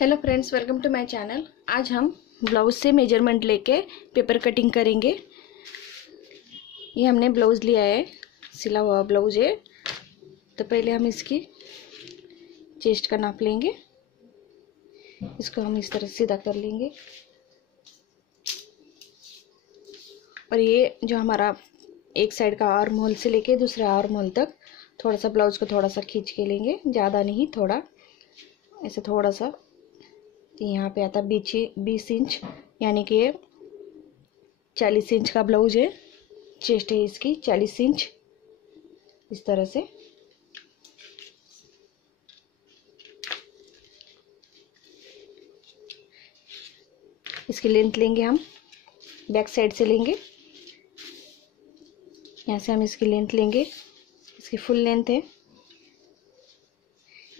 Hello friends, welcome to my channel. आज हम blouse से मेजरमेंट लेके पेपर कटिंग करेंगे। ये हमने ब्लाउज लिया है, सिला हुआ ब्लाउज है। तो पहले हम इसकी चेस्ट का नाप लेंगे। इसको हम इस तरह सीधा कर लेंगे और ये जो हमारा एक साइड का आर्म होल से लेके दूसरे आर्म होल तक थोड़ा सा ब्लाउज को थोड़ा सा खींच के लेंगे, ज़्यादा नहीं, थोड़ा ऐसे थोड़ा सा। यहाँ पे आता 20 इंच, यानी कि 40 इंच का ब्लाउज है। चेस्ट है इसकी 40 इंच। इस तरह से इसकी लेंथ लेंगे हम, बैक साइड से लेंगे। यहाँ से हम इसकी लेंथ लेंगे, इसकी फुल लेंथ है।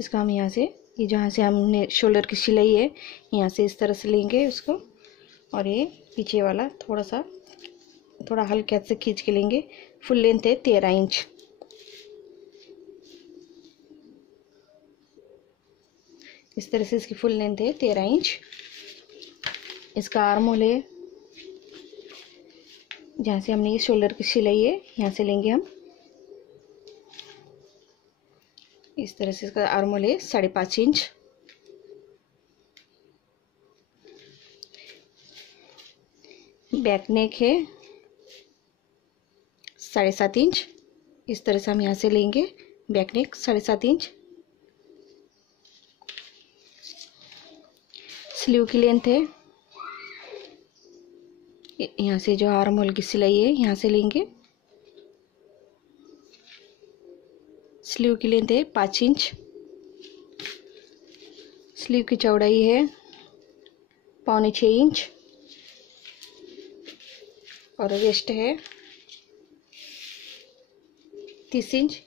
इसका हम यहाँ से, ये जहाँ से हमने शोल्डर की सिलाई है, यहाँ से इस तरह से लेंगे उसको, और ये पीछे वाला थोड़ा हल्के हाथ से खींच के लेंगे। फुल लेंथ है 13 इंच। इस तरह से इसकी फुल लेंथ है 13 इंच। इसका आर्म होल है, जहाँ से हमने ये शोल्डर की सिलाई है, यहाँ से लेंगे हम। इस तरह से इसका आर्म होल है 5.5 इंच। बैक नेक है 7.5 इंच। इस तरह से हम यहाँ से लेंगे बैक नेक 7.5 इंच। स्लीव की लेंथ है, यहाँ से जो आर्म होल की सिलाई है, यहाँ से लेंगे। स्लीव की लेंथ है 5 इंच। स्लीव की चौड़ाई है 5.25 इंच और वेस्ट है 30 इंच।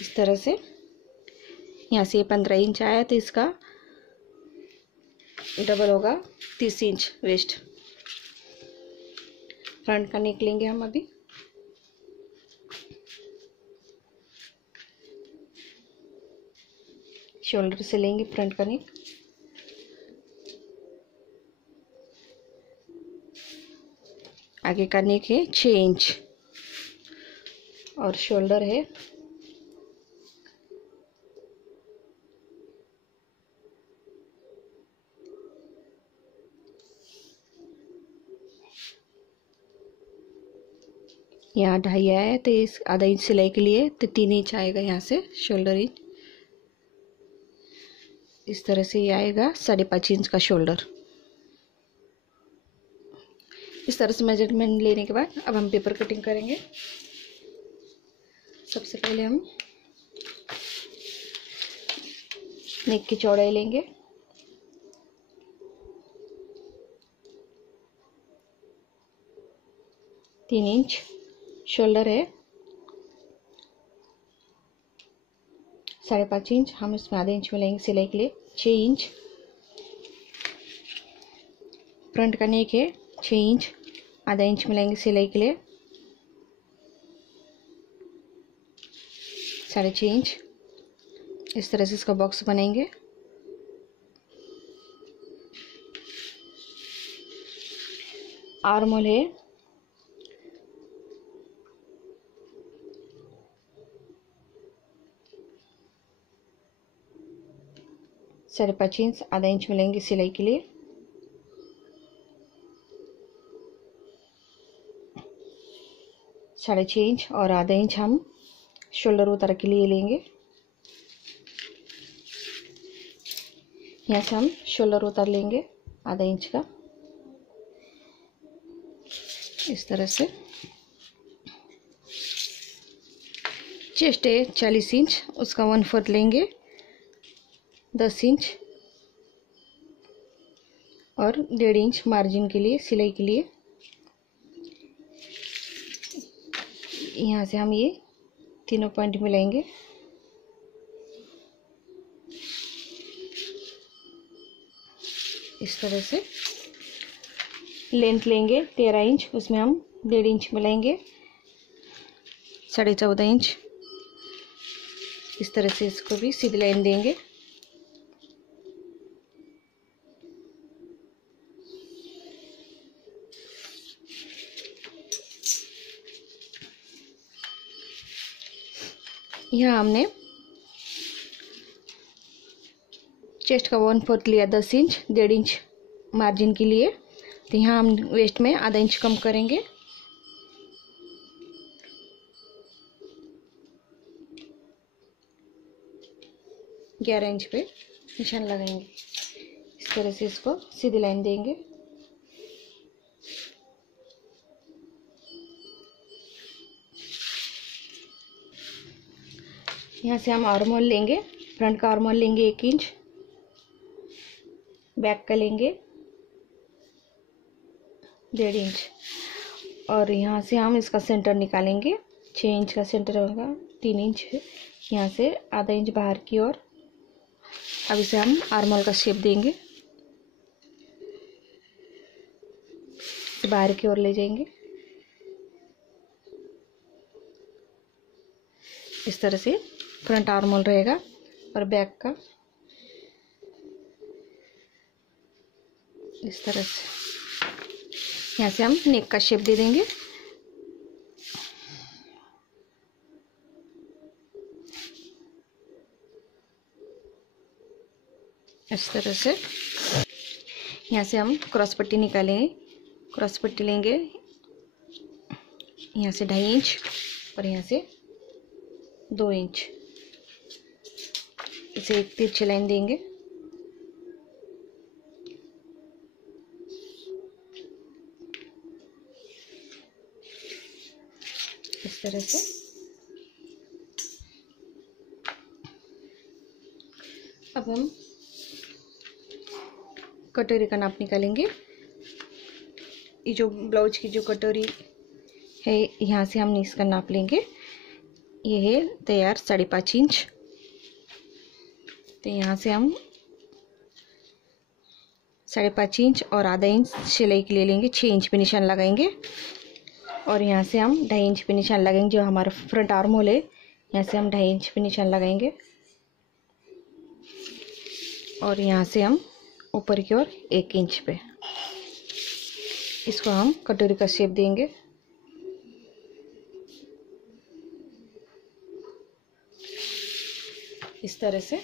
इस तरह से यहाँ से 15 इंच आया, तो इसका डबल होगा 30 इंच वेस्ट। फ्रंट का नेक लेंगे हम अभी। शोल्डर से लेंगे फ्रंट का नेक। आगे का नेक है 6 इंच और शोल्डर है 2.5 आया है, तो इस आधा इंच सिलाई के लिए तो 3 इंच आएगा यहाँ से शोल्डर इंच। इस तरह से ये आएगा 5.5 इंच का शोल्डर। इस तरह से मेजरमेंट लेने के बाद अब हम पेपर कटिंग करेंगे। सबसे पहले हम नेक की चौड़ाई लेंगे। तीन इंच। शोल्डर है 5.5 इंच। हम इसमें आधे इंच में लेंगे सिलाई के लिए 6 इंच। फ्रंट का नेक है 6 इंच, आधा इंच में लेंगे सिलाई के लिए 6.5 इंच। इस तरह से इसका बॉक्स बनाएंगे। आर्म होल है 5.5 इंच, आधा इंच में लेंगे सिलाई के लिए 6.5 इंच और आधा इंच हम शोल्डर उतार के लिए लेंगे। यहाँ से हम शोल्डर उतार लेंगे आधा इंच का। इस तरह से चेस्ट है 40 इंच, उसका 1/4 लेंगे 10 इंच और 1.5 इंच मार्जिन के लिए, सिलाई के लिए। यहाँ से हम ये तीनों पॉइंट मिलाएंगे। इस तरह से लेंथ लेंगे 13 इंच, उसमें हम 1.5 इंच मिलाएंगे 14.5 इंच। इस तरह से इसको भी सीधी लाइन देंगे। यहाँ हमने चेस्ट का 1/4 लिया, 10 इंच, 1.5 इंच मार्जिन के लिए। तो यहाँ हम वेस्ट में आधा इंच कम करेंगे। ग्यारह इंच पे निशान लगाएंगे। इस तरह से इसको सीधी लाइन देंगे। यहाँ से हम आर्म होल लेंगे। फ्रंट का आर्म होल लेंगे 1 इंच, बैक का लेंगे 1.5 इंच, और यहाँ से हम इसका सेंटर निकालेंगे। 6 इंच का सेंटर होगा, 3 इंच है। यहाँ से आधा इंच बाहर की ओर। अब इसे हम आर्म होल का शेप देंगे, बाहर की ओर ले जाएंगे। इस तरह से फ्रंट आर्म होल रहेगा, और बैक का इस तरह से। यहाँ से हम नेक का शेप दे देंगे। इस तरह से यहाँ से हम क्रॉस पट्टी निकालेंगे। क्रॉस पट्टी लेंगे यहाँ से 2.5 इंच, और यहाँ से 2 इंच। इसे एक तिरछी लाइन देंगे। इस तरह से अब हम कटोरी का नाप निकालेंगे। ये जो ब्लाउज की जो कटोरी है, यहाँ से हम इसका नाप लेंगे। ये है तैयार 5.5 इंच। तो यहाँ से हम 5.5 इंच और आधा इंच सिलाई के लिए लेंगे। 6 इंच पे निशान लगाएंगे, और यहाँ से हम 2.5 इंच पे निशान लगाएंगे। जो हमारा फ्रंट आर्म होल है, यहाँ से हम 2.5 इंच पे निशान लगाएंगे, और यहाँ से हम ऊपर की ओर 1 इंच पे इसको हम कटोरी का शेप देंगे। इस तरह से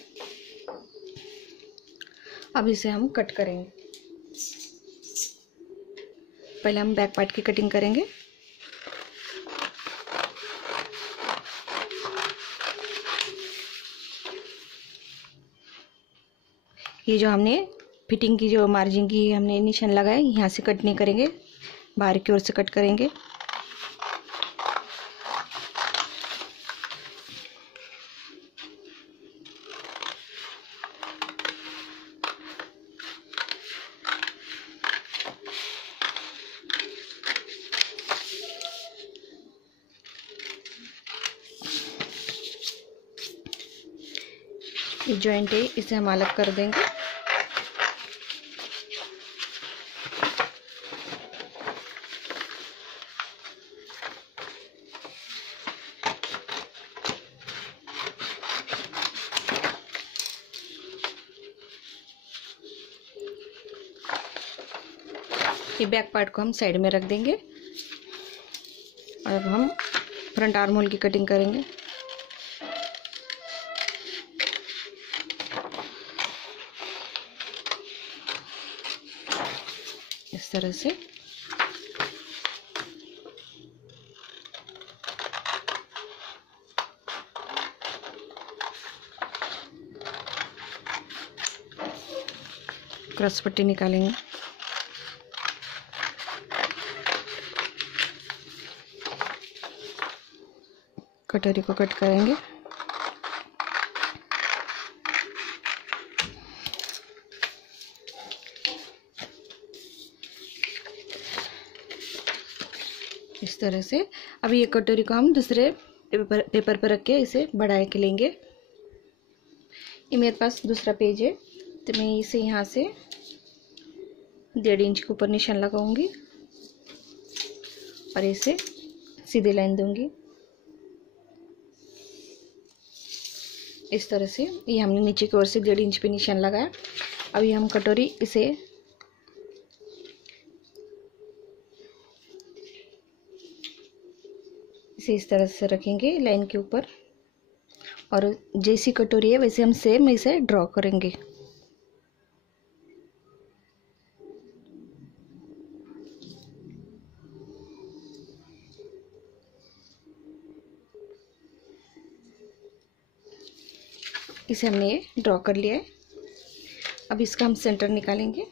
अब इसे हम कट करेंगे। पहले हम बैक पार्ट की कटिंग करेंगे। ये जो हमने फिटिंग की जो मार्जिन की हमने निशान लगाया, यहाँ से कट नहीं करेंगे, बाहर की ओर से कट करेंगे। ये जॉइंट है, इसे हम अलग कर देंगे। ये बैक पार्ट को हम साइड में रख देंगे, और अब हम फ्रंट आर्म होल की कटिंग करेंगे। इस तरह से क्रॉस पट्टी निकालेंगे। कटोरी को कट करेंगे। इस तरह से अब ये कटोरी को हम दूसरे पेपर पर रख के इसे बढ़ा के लेंगे। ये मेरे पास दूसरा पेज है, तो मैं इसे यहाँ से 1.5 इंच के ऊपर निशान लगाऊंगी, और इसे सीधी लाइन दूंगी। इस तरह से ये हमने नीचे की ओर से 1.5 इंच पे निशान लगाया। अब ये हम कटोरी इसे इस तरह से रखेंगे लाइन के ऊपर। और जैसी कटोरी है वैसे हम सेम इसे ड्रॉ करेंगे। इसे हमने ये ड्रॉ कर लिया है। अब इसका हम सेंटर निकालेंगे।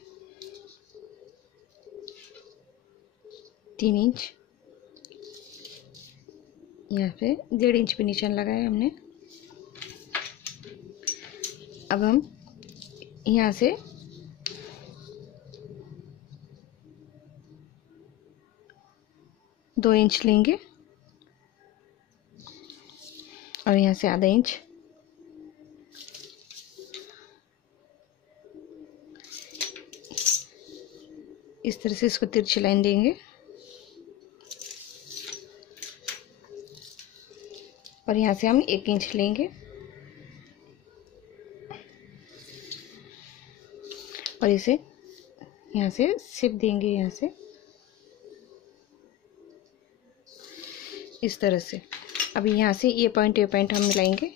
3 इंच, यहाँ पे 1.5 इंच पे निशान लगाया हमने। अब हम यहाँ से दो इंच लेंगे और यहाँ से आधा इंच। इस तरह से इसको तिरछी लाइन देंगे और यहाँ से हम 1 इंच लेंगे और इसे यहाँ से सिप देंगे, यहाँ से इस तरह से। अभी यहाँ से ये पॉइंट हम मिलाएंगे।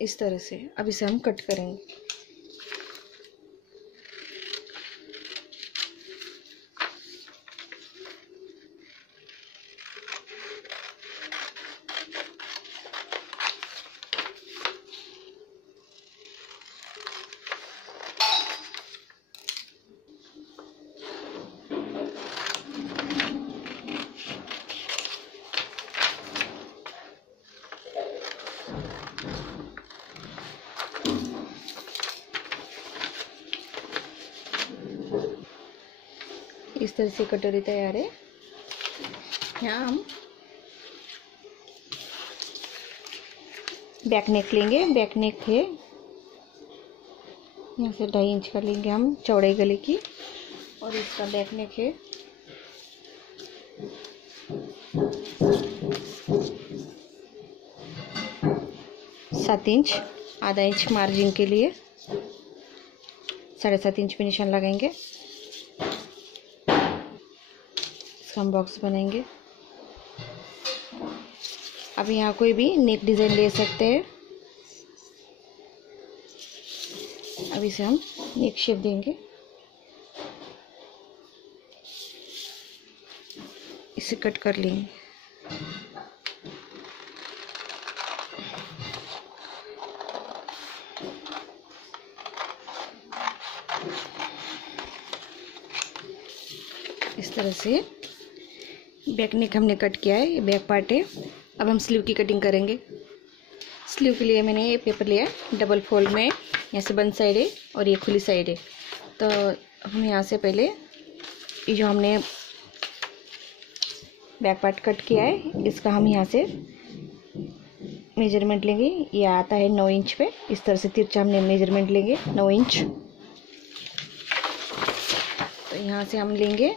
इस तरह से अब इसे हम कट करेंगे। इस तरह से कटोरी तैयार है। यहाँ हम बैक नेक लेंगे। बैक नेक है यहाँ से 2.5 इंच का लेंगे हम चौड़ाई गले की, और इसका बैक नेक है 7 इंच। आधा इंच मार्जिन के लिए 7.5 इंच पे निशान लगाएंगे। हम बॉक्स बनाएंगे। अब यहाँ कोई भी नेक डिज़ाइन ले सकते हैं। अब इसे हम नेक शेप देंगे। इसे कट कर लेंगे। इस तरह से बैक नेक हमने कट किया है, ये बैक पार्ट है। अब हम स्लीव की कटिंग करेंगे। स्लीव के लिए मैंने ये पेपर लिया है डबल फोल्ड में। यहाँ से बंद साइड है और ये खुली साइड है। तो हम यहाँ से पहले ये जो हमने बैक पार्ट कट किया है इसका हम यहाँ से मेजरमेंट लेंगे। ये आता है 9 इंच पे। इस तरह से तिरछा हमने मेजरमेंट लेंगे 9 इंच। तो यहाँ से हम लेंगे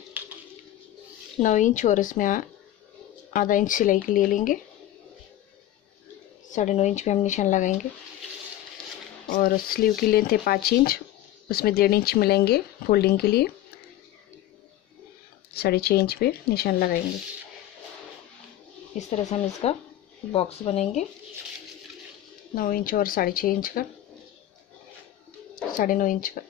9 इंच और इसमें आधा इंच सिलाई के लिए लेंगे। 9.5 इंच पे हम निशान लगाएंगे। और स्लीव की लेंथ है 5 इंच, उसमें 1.5 इंच मिलाएंगे फोल्डिंग के लिए। 6.5 इंच पे निशान लगाएंगे। इस तरह से हम इसका बॉक्स बनाएंगे। 9 इंच और 6.5 इंच का, 9.5 इंच का।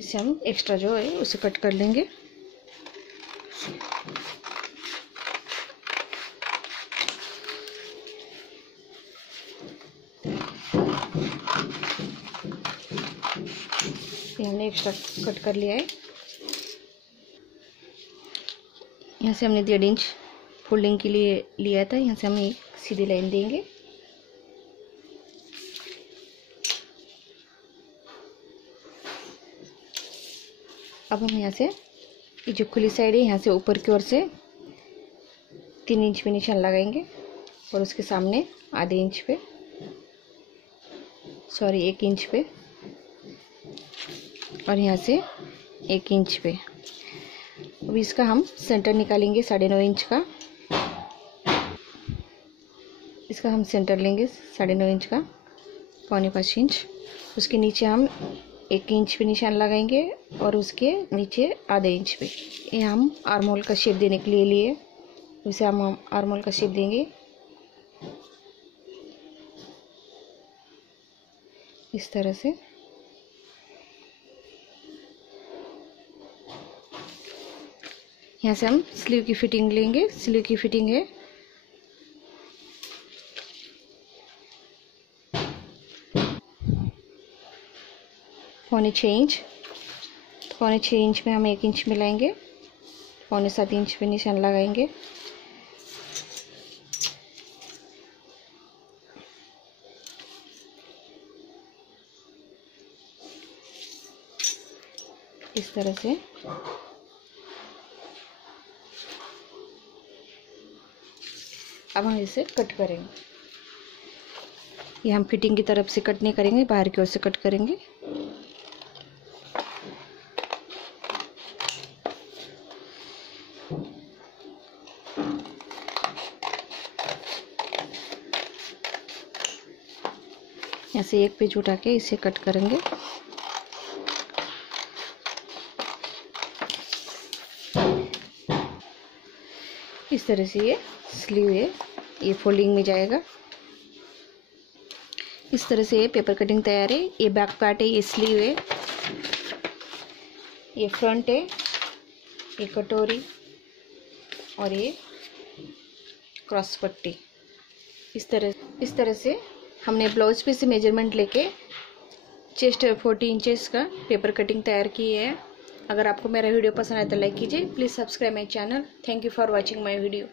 इसे हम एक्स्ट्रा जो है उसे कट कर लेंगे। ये हमने एक्स्ट्रा कट कर लिया है। यहाँ से हमने 1.5 इंच फोल्डिंग के लिए लिया था। यहाँ से हम एक सीधी लाइन देंगे। अब हम यहाँ से ये जो खुली साइड है यहाँ से ऊपर की ओर से 3 इंच पे निशान लगाएंगे और उसके सामने आधे इंच पे, सॉरी 1 इंच पे, और यहाँ से 1 इंच पे। अब इसका हम सेंटर निकालेंगे 9.5 इंच का। इसका हम सेंटर लेंगे 9.5 इंच का, 4.25 इंच। उसके नीचे हम 1 इंच पे निशान लगाएंगे और उसके नीचे आधे इंच पे। ये हम आर्म होल का शेप देने के लिए लिए, उसे हम आर्म होल का शेप देंगे इस तरह से। यहाँ से हम स्लीव की फिटिंग लेंगे। स्लीव की फिटिंग है 6.25 इंच। 6.25 इंच में हम 1 इंच मिलाएंगे, 6.25 इंच पे निशान लगाएंगे। इस तरह से अब हम इसे कट करेंगे। ये हम फिटिंग की तरफ से कट नहीं करेंगे, बाहर की ओर से कट करेंगे। ऐसे एक पेज उठा के इसे कट करेंगे। इस तरह से ये स्लीव है, ये फोल्डिंग में जाएगा। इस तरह से ये पेपर कटिंग तैयार है। ये बैक पार्ट है, ये स्लीव है, ये फ्रंट है, ये कटोरी और ये क्रॉस पट्टी। इस तरह से हमने ब्लाउज पे से मेजरमेंट लेके चेस्ट 40 इंचेस का पेपर कटिंग तैयार की है। अगर आपको मेरा वीडियो पसंद आए तो लाइक कीजिए। Please subscribe my channel. Thank you for watching my video.